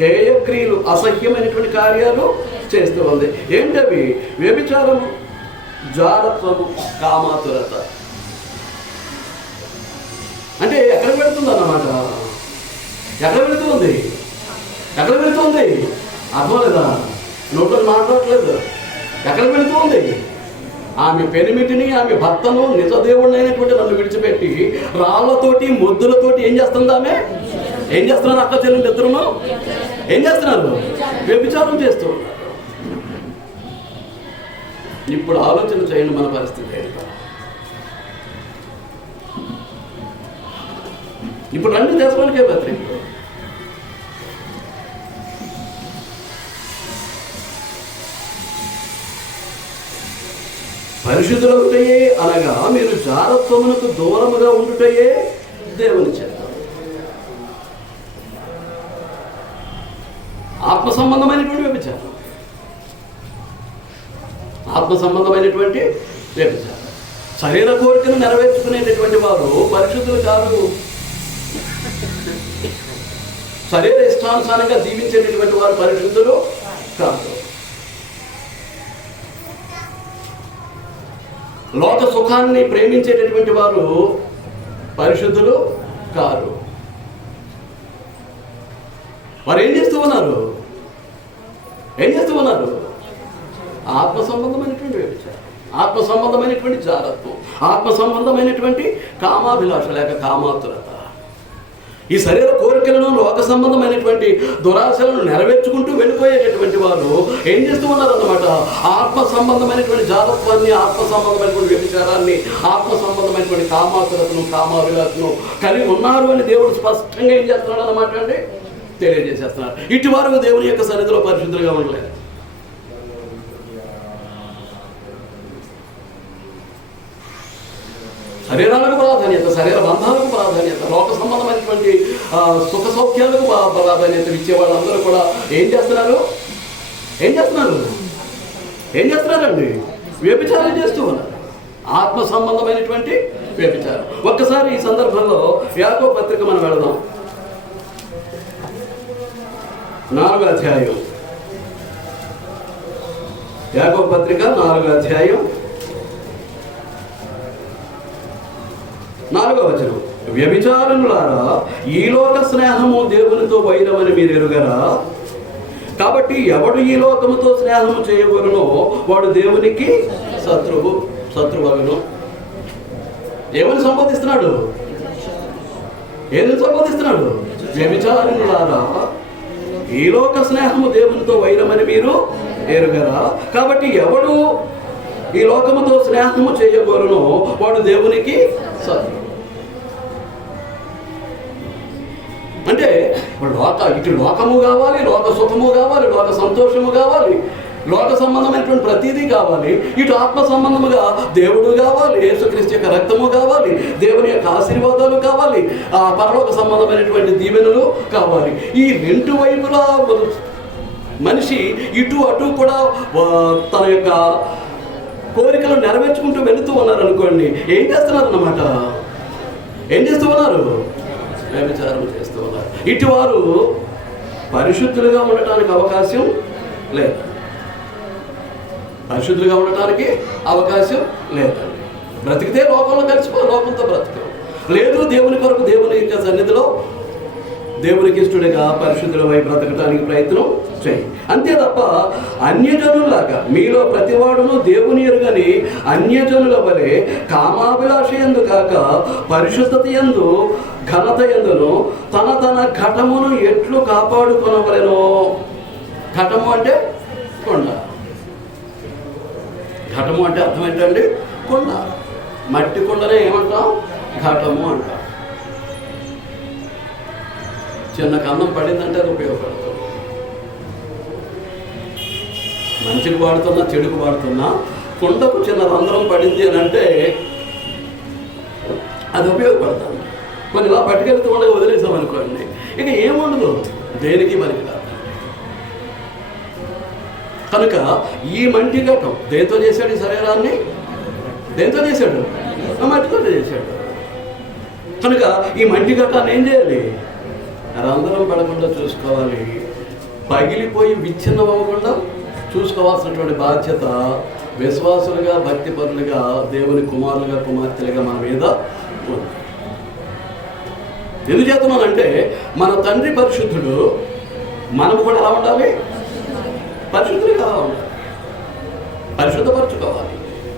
హేయక్రియలు, అసహ్యమైనటువంటి కార్యాలు చేస్తూ ఉంది. ఏంటవి? వ్యభిచారము, జారత్వము, కామాతురత. అంటే ఎక్కడ పెడుతుంది అన్నమాట? ఎక్కడ పెడుతుంది? ఎక్కడ పెడుతుంది? అర్థం లేదా? నోట్లో మాట్లాడట్లేదు. ఎక్కడ పెడుతుంది? ఆమె పెనిమిటిని, ఆమె భర్తను, నిజ దేవుడిని అయినటువంటి నన్ను విడిచిపెట్టి రాళ్లతోటి, మొద్దులతోటి ఏం చేస్తుంది? ఆమె ఏం చేస్తున్నారు? అక్క చెల్లెలు ఇద్దరును ఏం చేస్తున్నారు? వ్యభిచారం చేస్తూ ఉన్నారు. ఇప్పుడు ఆలోచన చేయండి మన పరిస్థితి ఏంటో. ఇప్పుడు రండి దేశానికే వ్యతిరేకం. పరిశుద్ధులవుటయే అనగా మీరు జారత్వమునకు దూరముగా ఉండుటయే దేవుని చిత్తం. ఆత్మ సంబంధమైనటువంటి వ్యభిచారం, ఆత్మ సంబంధమైనటువంటి వ్యభిచారం. శరీర కోరికను నెరవేర్చుకునేటటువంటి వారు పరిశుద్ధులు కాదు. శరీర ఇష్టానుసారంగా జీవించేటటువంటి వారు పరిశుద్ధులు కాదు. లోక సుఖాన్ని ప్రేమించేటటువంటి వారు పరిశుద్ధులు కారు. వారు ఏం చేస్తూ ఉన్నారు? ఆత్మ సంబంధమైనటువంటి వ్యభిచారం, ఆత్మ సంబంధమైనటువంటి జారత్వం, ఆత్మ సంబంధమైనటువంటి కామాభిలాష లేక కామాతురత. ఈ శరీర కోరికలను, లోక సంబంధమైనటువంటి దురాశలను నెరవేర్చుకుంటూ వెళ్ళిపోయేటటువంటి వారు ఏం చేస్తూ ఉన్నారన్నమాట? ఆత్మ సంబంధమైనటువంటి జారత్వాన్ని, ఆత్మ సంబంధమైనటువంటి వ్యభిచారాన్ని, ఆత్మ సంబంధమైనటువంటి కామాతురతను, కామాభిలాషను కలిగి ఉన్నారు అని దేవుడు స్పష్టంగా ఏం చేస్తున్నాడు అన్నమాట అండి? తెలియజేసేస్తున్నారు. ఇటు వారు దేవుని యొక్క సన్నిధిలో పరిశుద్ధులుగా ఉండలేదు. శరీరాలకు ప్రాధాన్యత, శరీర బంధాలకు ప్రాధాన్యత, లోక సంబంధమైనటువంటి సుఖ సౌఖ్యాలకు ప్రాధాన్యత ఇచ్చే వాళ్ళందరూ కూడా ఏం చేస్తున్నారండి? వ్యభిచారం చేస్తూ ఉన్నారు. ఆత్మ సంబంధమైనటువంటి వ్యభిచారం. ఒక్కసారి ఈ సందర్భంలో యాకోబు పత్రిక మనం వెళదాం. 4వ అధ్యాయం, యాకోబు పత్రిక 4వ అధ్యాయం 4వ వచనం. వ్యభిచారులారా, ఈ లోక స్నేహము దేవునితో వైరమని మీరు ఎరుగరా? కాబట్టి ఎవడు ఈ లోకముతో స్నేహము చేయవలనో వాడు దేవునికి శత్రువగును. ఏమని సంబోధిస్తున్నాడు? వ్యభిచారులారా, ఈ లోక స్నేహము దేవునితో వైరమని మీరు ఎరుగరా? కాబట్టి ఎవడు ఈ లోకముతో స్నేహము చేయగోరునో వాడు దేవునికి శత్రువు. అంటే ఇటు లోకము కావాలి, లోక సుఖము కావాలి, లోక సంతోషము కావాలి, లోక సంబంధమైనటువంటి ప్రతీదీ కావాలి. ఇటు ఆత్మ సంబంధముగా దేవుడు కావాలి, యేసుక్రీస్తు యొక్క రక్తము కావాలి, దేవుని యొక్క ఆశీర్వాదాలు కావాలి, ఆ పరలోక సంబంధమైనటువంటి దీవెనలు కావాలి. ఈ రెండు వైపులా మనిషి ఇటు అటు కూడా తన యొక్క కోరికలు నెరవేర్చుకుంటూ వెళుతూ ఉన్నారు అనుకోండి. ఏం చేస్తున్నారు అన్నమాట? వ్యభిచారం చేస్తూ ఉన్నారు. ఇటు వారు పరిశుద్ధులుగా ఉండటానికి అవకాశం లేదు. బ్రతికితే లోకంలో కలిసిపో, లోకంతో బ్రతకం లేదు. దేవుని కొరకు దేవుని యొక్క సన్నిధిలో దేవునికి ఇష్టడుగా పరిశుద్ధులమై బ్రతకడానికి ప్రయత్నం చేయి. అంతే తప్ప అన్యజనులాగా మీలో ప్రతివాడును దేవుని ఎరుగని అన్యజనుల వలె కామాభిలాష యందు కాక పరిశుద్ధత యందు ఘనత యందును తన ఘటమును ఎట్లు కాపాడుకొనవలెనో. ఘటము అంటే కొండ. ఘటము అంటే అర్థం ఏంటండి? కొండ. మట్టి కొండనే ఏమంటాం? ఘటము అంటాం. చిన్న కన్నం పడిందంటే అది ఉపయోగపడుతుంది. మంచికి వాడుతున్నా, చెడుకు వాడుతున్నా, కుండకు చిన్న రంధ్రం పడింది అని అంటే అది ఉపయోగపడుతుంది. కొన్ని ఇలా పట్టుకెళ్తూ ఉండగా వదిలేసామనుకోండి, ఇక ఏముండదు, దేనికి మనకి రాదు. కనుక ఈ మంటి ఘటం దేంతో చేశాడు? ఈ శరీరాన్ని దేంతో చేశాడు? మట్టితో చేశాడు. కనుక ఈ మంటి ఘటాన్ని ఏం చేయాలి? రంధ్రం పడకుండా చూసుకోవాలి. పగిలిపోయి విచ్ఛిన్నం అవ్వకుండా చూసుకోవాల్సినటువంటి బాధ్యత విశ్వాసులుగా, భక్తిపరులుగా, దేవుని కుమారులుగా, కుమార్తెలుగా మన మీద ఉంది. ఎందుకు చేస్తున్నానంటే మన తండ్రి పరిశుద్ధుడు, మనము కూడా ఎలా ఉండాలి? పరిశుద్ధులుగా ఉండాలి. పరిశుద్ధపరచుకోవాలి,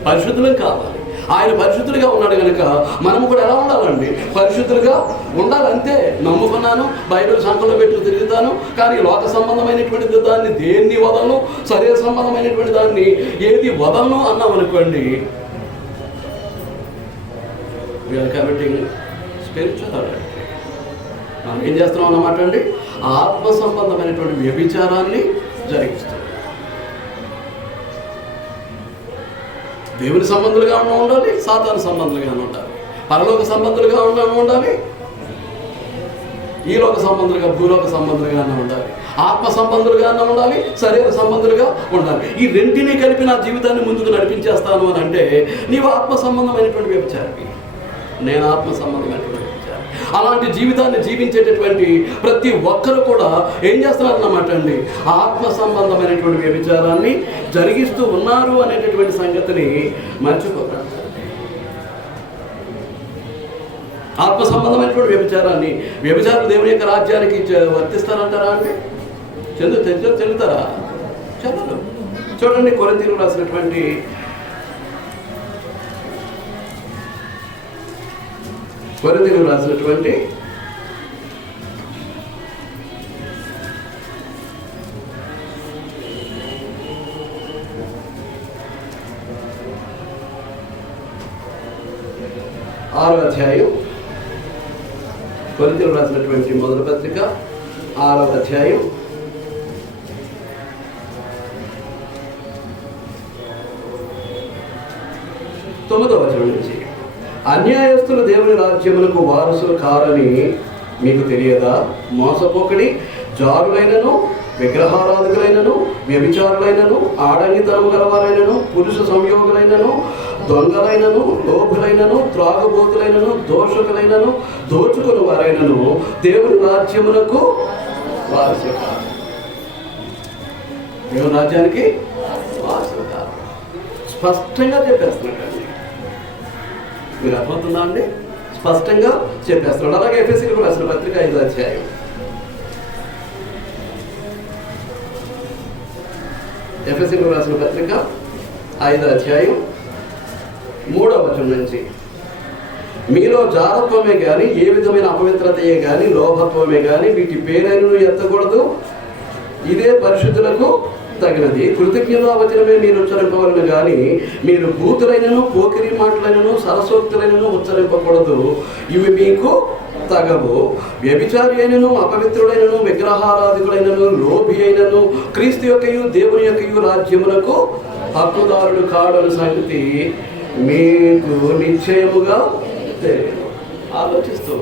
పరిశుద్ధులం కావాలి. ఆయన పరిశుద్ధులుగా ఉన్నాడు కనుక మనము కూడా ఎలా ఉండాలండి? పరిశుద్ధులుగా ఉండాలి. అంతే. నమ్ముకున్నాను, బైబిల్ సంఖ్యలో పెట్టుకు తిరుగుతాను, కానీ లోక సంబంధమైనటువంటి దాన్ని దేన్ని వదలను, శరీర సంబంధమైనటువంటి దాన్ని ఏది వదలను అన్నాం అనుకోండి, వీఆర్ కమిటింగ్ స్పిరిచువల్. మనం ఏం చేస్తున్నాం అన్నమాట అండి? ఆత్మ సంబంధమైనటువంటి వ్యభిచారాన్ని జరిగిస్తాం. దేవుని సంబంధులుగా ఉండాలి, సాతాను సంబంధులుగా ఉండాలి, పరలోక సంబంధులుగా ఉండాలి, ఈ లోక సంబంధులుగా భూలోక సంబంధులుగా ఉండాలి, ఆత్మ సంబంధులుగా ఉండాలి, శరీర సంబంధులుగా ఉండాలి. ఈ రెంటిని కలిపి నా జీవితాన్ని ముందుకు నడిపించేస్తాను అని అంటే నీవు ఆత్మ సంబంధమైనటువంటి వ్యభిచారి, నేను ఆత్మ సంబంధమైనటువంటి వ్యభిచారి. అలాంటి జీవితాన్ని జీవించేటటువంటి ప్రతి ఒక్కరు కూడా ఏం చేస్తున్నారన్నమాట అండి, ఆత్మ సంబంధమైనటువంటి వ్యభిచారాన్ని జరిగిస్తూ ఉన్నారు అనేటటువంటి సంగతిని మర్చిపోతారు. ఆత్మ సంబంధమైనటువంటి వ్యభిచారులు దేవుని యొక్క రాజ్యానికి వర్తిస్తారంటారా అంటే చెల్లుతారా? చెల్లరు. చూడండి కొరింథీయులకు రాసినటువంటి కొరింథీయులకు రాసినటువంటి మొదటి పత్రిక 6వ అధ్యాయం 9వ వచనం నుంచి, అన్యాయస్తులు దేవుని రాజ్యములకు వారసులు కారని మీకు తెలియదా? మోసపోకడి, జారులైనను, విగ్రహారాధకులైనను, వ్యభిచారులైనను, ఆడంగితనము గలవారైనను, పురుష సంయోగులైనను, దొంగలైనను, లోభులైనను, త్రాగుబోతులైనను, దోషకులైనను, దోచుకుని వారైనను దేవుని రాజ్యమునకు వారసులు కారు. దేవుని రాజ్యానికి వారసులు కారు. స్పష్టంగా చెప్పేస్తున్నాడు. మీరు అర్థమవుతుందా అండి? స్పష్టంగా చెప్పేస్తున్నాడు. అలాగే ఎఫెసీయులకు రాసిన పత్రిక 5వ అధ్యాయం, ఎఫెసీయులకు రాసిన పత్రిక 5వ అధ్యాయం 3వ వచనం నుంచి, మీలో జారత్వమే కానీ, ఏ విధమైన అపవిత్రతయే కానీ, లోభత్వమే కానీ వీటి పేరైనను ఎత్తకూడదు. ఇదే పరిశుద్ధులకు తగినది. కృతజ్ఞతావచనమే మీరు ఉచ్చరింపవలను కానీ మీరు బూతులైనను, పోకిరి మాటలైనను, సరసోక్తులైనను ఉచ్చరింపకూడదు. ఇవి మీకు తగవు. వ్యభిచారి అయినను, అపవిత్రుడైనను, విగ్రహారాధికుడైనను, లోభి అయినను క్రీస్తు యొక్కయు దేవుని యొక్కయు రాజ్యమునకు హక్కుదారుడు కాడని సంగతి మీకు నిశ్చయముగా తెలియదు. ఆలోచిస్తూ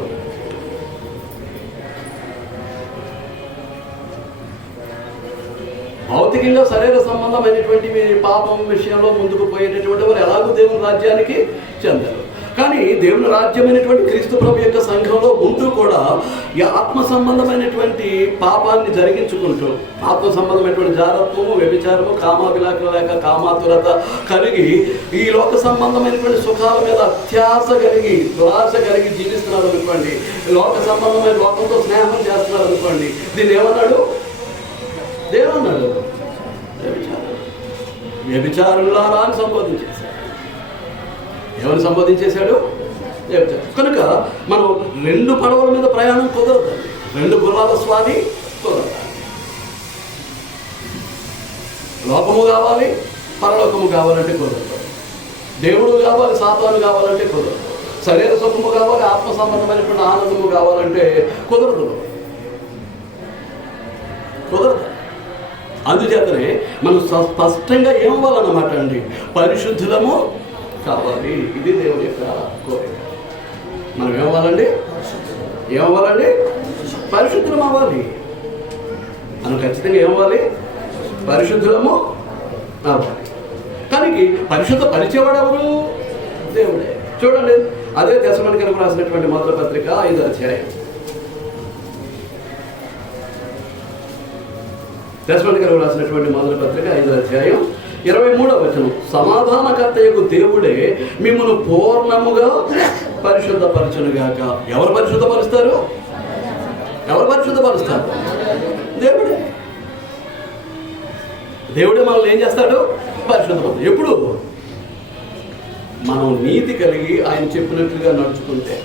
భౌతికంగా శరీర సంబంధమైనటువంటి పాపం విషయంలో ముందుకు పోయేటటువంటి వారు ఎలాగో దేవుని రాజ్యానికి చెందారు. కానీ దేవుని రాజ్యమైనటువంటి క్రీస్తు ప్రభు యొక్క సంఘంలో ఉంటూ కూడా ఈ ఆత్మ సంబంధమైనటువంటి పాపాన్ని జరిగించుకుంటూ, ఆత్మ సంబంధమైనటువంటి జారత్వము, వ్యభిచారము, కామాభిలాష లేక కామాతురత కలిగి ఈ లోక సంబంధమైనటువంటి సుఖాల మీద అత్యాశ కలిగి, దురాశ కలిగి జీవిస్తున్నారు అనుకోండి. లోక సంబంధమైన లోకంతో స్నేహం చేస్తున్నారు అనుకోండి. దీన్ని ఏమన్నాడు? దేవున్నాడు వ్యభిచారులారా అని సంబోధించేశాడు. ఎవరిని సంబోధించేశాడు? వ్యభిచారం. కనుక మనం 2 పడవల మీద ప్రయాణం కుదరదు. 2 గుర్రాల స్వారీ కుదరదు. లోకము కావాలి, పరలోకము కావాలంటే కుదరదు. దేవుడు కావాలి, సాతాను కావాలంటే కుదరదు. శరీర సుఖము కావాలి, ఆత్మ సంబంధమైనటువంటి ఆనందము కావాలంటే కుదరదు. అందుచేతనే మనం స్పష్టంగా ఏమవ్వాలన్నమాట అండి, పరిశుద్ధులము కావాలి. ఇది దేవుని యొక్క కోరిక. మనం ఏమవ్వాలండి? పరిశుద్ధులం అవ్వాలి. మనం ఖచ్చితంగా ఏమవ్వాలి? పరిశుద్ధులము అవ్వాలి. కానీ పరిశుద్ధ పరిచేవాడు ఎవరు? దేవుడే. చూడండి, అదే తెస్సలోనికీయులకు రాసినటువంటి మొదటి పత్రిక 5వ అధ్యాయం, తెస్సలోనికీయులకు రాసినటువంటి మొదటి పత్రిక 5వ అధ్యాయం 23వ వచనం, సమాధానకర్తయగు దేవుడే మిమ్మల్ని పూర్ణముగా పరిశుద్ధపరచునుగాక. ఎవరు పరిశుద్ధపరుస్తారు? దేవుడే. దేవుడే మనల్ని ఏం చేస్తాడు? పరిశుద్ధపరుస్తాడు. ఎప్పుడు? మనం నీతి కలిగి ఆయన చెప్పినట్లుగా నడుచుకుంటే,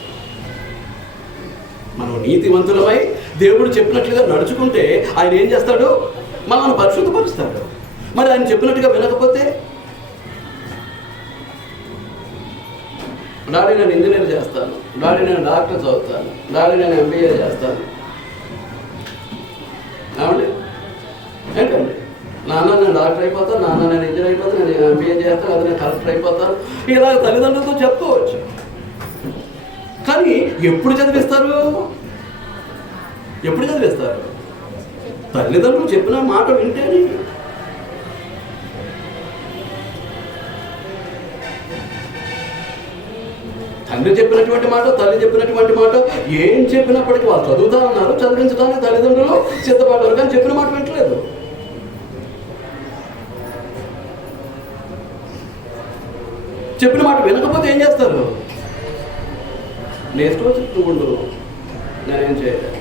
మనం నీతివంతులమై దేవుడు చెప్పినట్లుగా నడుచుకుంటే ఆయన ఏం చేస్తాడు? మనల్ని పరిశుద్ధపరుస్తాడు. మరి ఆయన చెప్పినట్టుగా వినకపోతే, డాడీ నేను ఇంజనీర్ చేస్తాను, డాడీ నేను డాక్టర్ చదువుతాను, డాడీ నేను MBA చేస్తాను, ఏమండి ఏంటండి, నాన్న నేను డాక్టర్ అయిపోతాను, నాన్న నేను ఇంజనీర్ అయిపోతాను, నేను నేను ఎంబీఏ చేస్తాను, అది నేను కలెక్టర్ అయిపోతాను, ఇలా తల్లిదండ్రులతో చెప్పుకోవచ్చు. కానీ ఎప్పుడు చదివిస్తారు? ఎప్పుడు చదివిస్తారు? తల్లిదండ్రులు చెప్పిన మాట వింటేనే. తండ్రి చెప్పినటువంటి మాట, తల్లి చెప్పినటువంటి మాట, ఏం చెప్పినప్పటికీ వాళ్ళు చదువుతా ఉన్నారు, చదివించడానికి తల్లిదండ్రులు సిద్ధపడ్డారు, కానీ చెప్పిన మాట వింటలేదు. చెప్పిన మాట వినకపోతే ఏం చేస్తారు? నెక్స్ట్ వచ్చినట్టు ఉండు, నేనేం చేయలేను.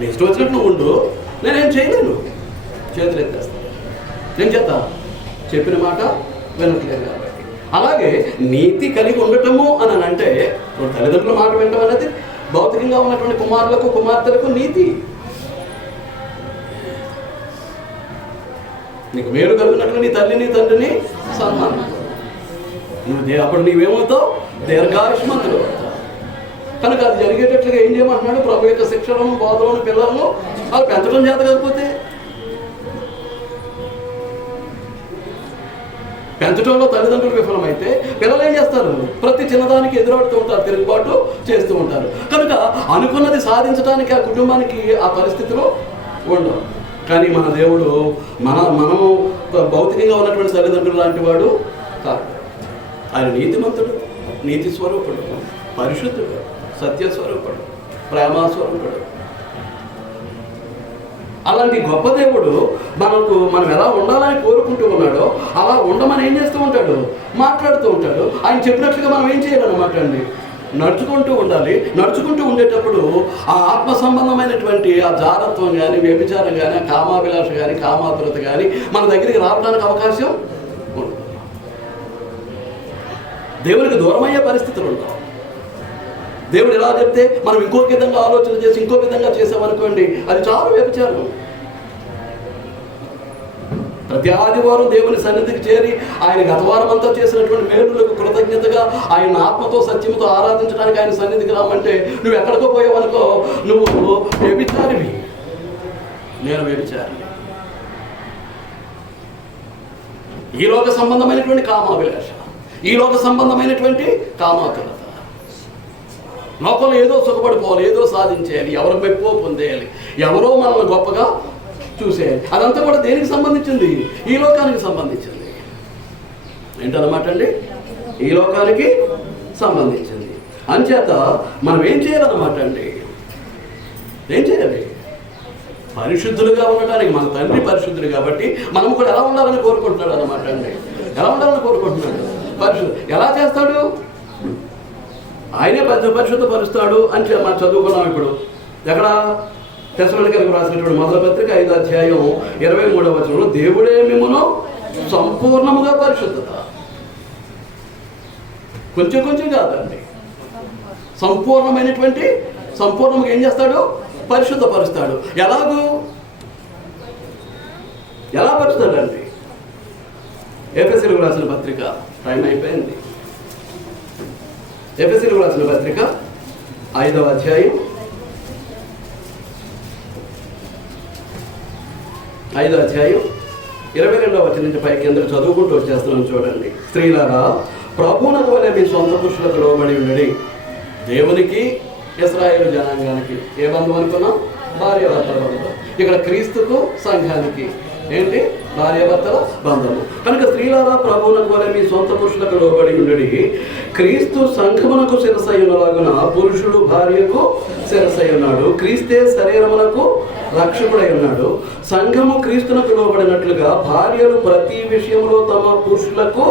నెక్స్ట్ వచ్చినట్టు ఉండు, నేనేం చేయలేను, చేతులు ఎత్తేస్తాను. నేను చేస్తా, చెప్పిన మాట వినట్లేదు కాబట్టి. అలాగే నీతి కలిగి ఉండటము అని అంటే తల్లిదండ్రుల మాట వినటం అనేది భౌతికంగా ఉన్నటువంటి కుమారులకు కుమార్తెలకు నీతి. నీకు మేలు కలిగినట్లు నీ తల్లిని తండ్రిని సన్మానం. అప్పుడు నీవేమవుతావు? దీర్ఘాయుష్మంతుడు. కనుక అది జరిగేటట్లుగా ఏం చేయమంటున్నాడు? ప్రభు యొక్క శిక్షణను, బోధలను పిల్లలను వాళ్ళు పెంచడం చేత కాకపోతే, పెంచడంలో తల్లిదండ్రులు విఫలమైతే పిల్లలు ఏం చేస్తారు? ప్రతి చిన్నదానికి ఎదురాడుతూ ఉంటారు, తిరుగుబాటు చేస్తూ ఉంటారు. కనుక అనుకున్నది సాధించడానికి ఆ కుటుంబానికి ఆ పరిస్థితులు ఉండవు. కానీ మన దేవుడు మనము భౌతికంగా ఉన్నటువంటి తల్లిదండ్రులు లాంటి వాడు కాదు. ఆయన నీతిమంతుడు, నీతి స్వరూపుడు, పరిశుద్ధుడు, సత్యస్వరూపుడు, ప్రేమస్వరూపుడు. అలాంటి గొప్ప దేవుడు మనం ఎలా ఉండాలని కోరుకుంటూ ఉన్నాడో అలా ఉండమని ఏం చేస్తూ ఉంటాడు? మాట్లాడుతూ ఉంటాడు. ఆయన చెప్పినట్లుగా మనం ఏం చేయాలన్నమాట అండి? నడుచుకుంటూ ఉండాలి. నడుచుకుంటూ ఉండేటప్పుడు ఆ ఆత్మ సంబంధమైనటువంటి ఆ జారత్వం కానీ, వ్యభిచారం కానీ, ఆ కామాభిలాష కానీ, కామాతురత కానీ మన దగ్గరికి రావడానికి అవకాశం ఉంటుంది. దేవునికి దూరమయ్యే పరిస్థితులు ఉంటాయి. దేవుడు ఎలా చెప్తే మనం ఇంకో విధంగా ఆలోచన చేసి ఇంకో విధంగా చేసామనుకోండి, అది చాలా వ్యభిచారం. ప్రతి ఆదివారం దేవుని సన్నిధికి చేరి ఆయన గత వారం అంతా చేసినటువంటి మేలులకు కృతజ్ఞతగా ఆయన ఆత్మతో సత్యంతో ఆరాధించడానికి ఆయన సన్నిధికి రామంటే నువ్వు ఎక్కడికో పోయావనుకో, నువ్వు వ్యభిచారివి, నేను వ్యభిచారిని. ఈ లోక సంబంధమైనటువంటి కామాభిలాష, ఈ లోక సంబంధమైనటువంటి కామాతురత, లోకంలో ఏదో సుఖపడిపోవాలి, ఏదో సాధించేయాలి, ఎవరి మెప్పో పొందేయాలి, ఎవరో మనల్ని గొప్పగా చూసేయాలి. అదంతా కూడా దేనికి సంబంధించింది? ఈ లోకానికి సంబంధించింది. ఏంటన్నమాట అండి? ఈ లోకానికి సంబంధించింది. అంచేత మనం ఏం చేయాలన్నమాట అండి? ఏం చేయాలి? పరిశుద్ధులుగా ఉండటానికి. మన తండ్రి పరిశుద్ధులు కాబట్టి మనం కూడా ఎలా ఉండాలని కోరుకుంటున్నాడు అన్నమాట అండి. ఎలా ఉండాలని కోరుకుంటున్నాడు? ఎలా చేస్తాడు? ఆయనే పరిశుద్ధపరుస్తాడు అని మనం చదువుకున్నాం. ఇప్పుడు ఎక్కడ? తెస్సలోనికీయులకు రాసినటువంటి మొదటి పత్రిక 5వ అధ్యాయం 23వ వచనంలో దేవుడే మిమ్మును సంపూర్ణముగా పరిశుద్ధత, కొంచెం కొంచెం కాదండి, సంపూర్ణంగా ఏం చేస్తాడు? పరిశుద్ధపరుస్తాడు. ఎలా పరుస్తాడండి? ఎఫెసీయులకు రాసిన పత్రిక, టైం అయిపోయింది. ఎఫెసీయులకు రాసిన పత్రిక 5వ అధ్యాయం 22వ వచనం నుంచి పైకి కిందకు చదువుకుంటూ వచ్చేస్తున్నాను చూడండి. స్త్రీలారా, ప్రభువునకు వలె మీ సొంత పురుషులకు లోబడి ఉండడి. దేవునికి, ఇశ్రాయేలు జనాంగానికి ఏ బంధం అనుకున్నాం? భార్యాభర్తల బంధం. ఇక్కడ క్రీస్తుకు, సంఘానికి ఏంటి? భార్యాభర్తల బంధము. కనుక స్త్రీలారా, ప్రభువునకు వలె మీ సొంత పురుషులకు లోబడి ఉండడి. క్రీస్తు సంఘమునకు శిరసయ్యునలాగున పురుషుడు భార్యకు శిరసై ఉన్నాడు. క్రీస్తే శరీరమునకు రక్షకుడై ఉన్నాడు. సంఘము క్రీస్తునకు లోబడినట్లుగా భార్యలు ప్రతి విషయంలో తమ పురుషులకు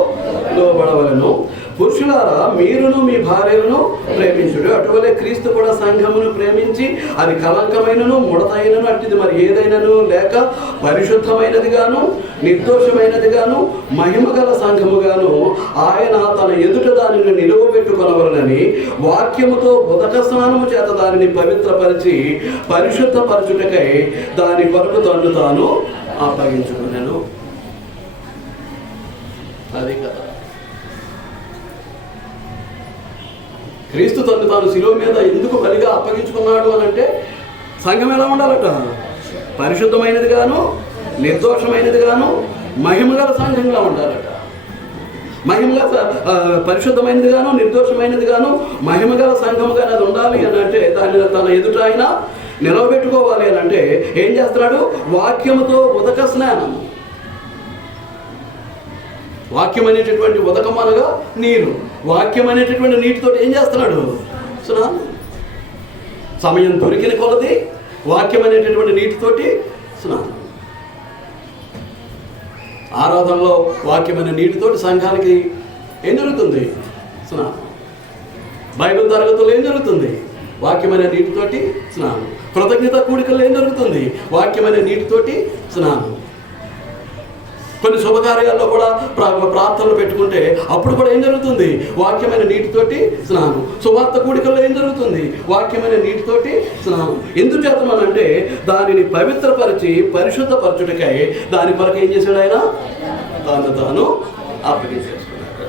లోబడవలను. పురుషులారా, మీరును మీ భార్యలను ప్రేమించుడు. అటువలే క్రీస్తు కూడా సంఘమును ప్రేమించి అది కలంకమైనను ముడతైనను అట్టిది మరి ఏదైనను లేక పరిశుద్ధమైనది గాను నిర్దోషమైనది గాను మహిమగల సంఘముగాను ఆయన తన ఎదుట దానిని నిలువబెట్టుకొనవలనని వాక్యముతో ఉదక స్నానము చేత దానిని పవిత్రపరిచి పరిశుద్ధపరచుటకై దాని కొరకు తను తాను అప్పగించుకున్నాను. అది కదా క్రీస్తు తను తాను శిలువ మీద ఎందుకు బలిగా అప్పగించుకున్నాడు అని అంటే, సంఘం ఎలా ఉండాలట? పరిశుద్ధమైనది గాను నిర్దోషమైనది గాను మహిమగల సంఘంగా ఉండాలట. మహిమగా పరిశుద్ధమైనది గాను నిర్దోషమైనది గాను మహిమగల సంఘముగా అది ఉండాలి అని అంటే దాన్ని తన ఎదుట ఆయన నిలవబెట్టుకోవాలి అని అంటే ఏం చేస్తున్నాడు? వాక్యముతో ఉదక స్నానం. వాక్యం అనేటటువంటి ఉదకం అనగా నీరు. వాక్యం అనేటటువంటి నీటితో ఏం చేస్తున్నాడు? స్నానం. సమయం దొరికిన కొలది వాక్యం అనేటటువంటి నీటితోటి స్నానం. ఆరాధనలో వాక్యమైన నీటితోటి సంఘానికి ఏం జరుగుతుంది? స్నానం. బైబిల్ తరగతుల్లో ఏం జరుగుతుంది? వాక్యమైన నీటితోటి స్నానం. కృతజ్ఞత కూడికల్లో ఏం జరుగుతుంది? వాక్యమైన నీటితోటి స్నానం. కొన్ని శుభకార్యాల్లో కూడా ప్రార్థనలు పెట్టుకుంటే అప్పుడు కూడా ఏం జరుగుతుంది? వాక్యమైన నీటితోటి స్నానం. సువార్త కూడికల్లో ఏం జరుగుతుంది? వాక్యమైన నీటితోటి స్నానం. ఎందుకు చేద్దామనంటే దానిని పవిత్రపరిచి పరిశుద్ధపరచుటకై దాని కొరకు ఏం చేశాడు ఆయన? తాను అప్పగించేసుకున్నాడు.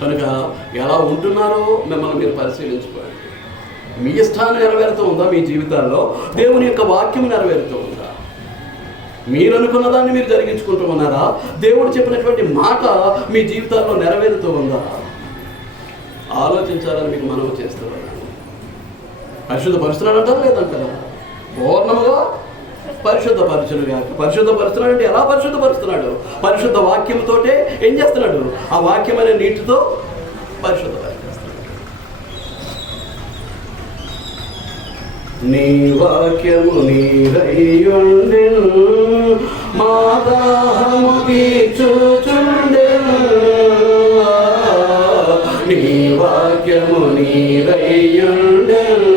కనుక ఎలా ఉంటున్నారో మిమ్మల్ని మీరు పరిశీలించుకోండి. మీ ఇష్టాన్ని నెరవేరుతూ ఉందా? మీ జీవితాల్లో దేవుని యొక్క వాక్యం నెరవేరుతూ ఉందా? మీరు అనుకున్న దాన్ని మీరు జరిగించుకుంటూ ఉన్నారా? దేవుడు చెప్పినటువంటి మాట మీ జీవితాల్లో నెరవేరుతూ ఉందా? ఆలోచించాలని మీకు మనవి చేస్తూ ఉన్నాను. పరిశుద్ధపరుస్తున్నాడు అంటారా లేదంటారా? పూర్ణముగా పరిశుద్ధపరచునుగా. పరిశుద్ధపరుస్తున్నాడు అంటే ఎలా పరిశుద్ధపరుస్తున్నాడు? పరిశుద్ధ వాక్యంతోటే ఏం చేస్తున్నాడు? ఆ వాక్యం అనే నీటితో పరిశుద్ధపరిచేస్తున్నాడు. నీ వాక్యము నీరయ్యుండెను, మా దాహము తీర్చుచుండెను. నీ వాక్యము నీరయ్యుండెను,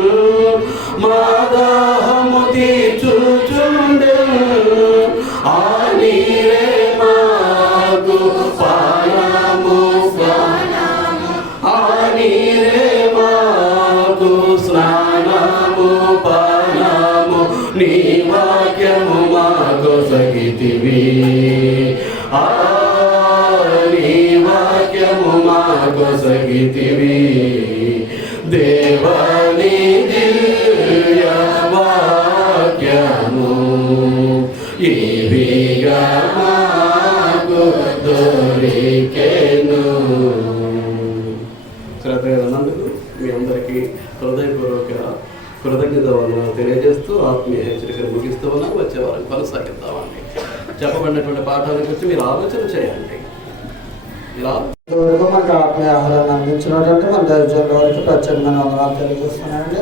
మా దాహము తీర్చుచుండెను. ఆ నీరే మాకు పానము, ఆ నీరే మాకు స్నానము పానము. నీ వాక్యము మాకు సగితివి, నీ వాక్యము మాకు సగితివి. దేవాని దివ్య వాక్యము ఇవిగా మాకు దొరికెను. శ్రద్ధనందుకు మీ అందరికీ హృదయపూర్వక కృతజ్ఞత వందనాలు తెలియజేస్తూ ఆత్మీయ హెచ్చరికలు ముగిస్తూ ఉన్నాం. వచ్చే వారం కొనసాగిద్దామండి. చెప్పబడినటువంటి పాఠాల గురించి మీరు ఆలోచన చేయండి. ఇలా మనకు ఆత్మీయ ఆహారాన్ని అందించినటువంటి మన దైవజనుల వారికి ప్రత్యేకమైన వందనాలు తెలియజేస్తున్నానండి.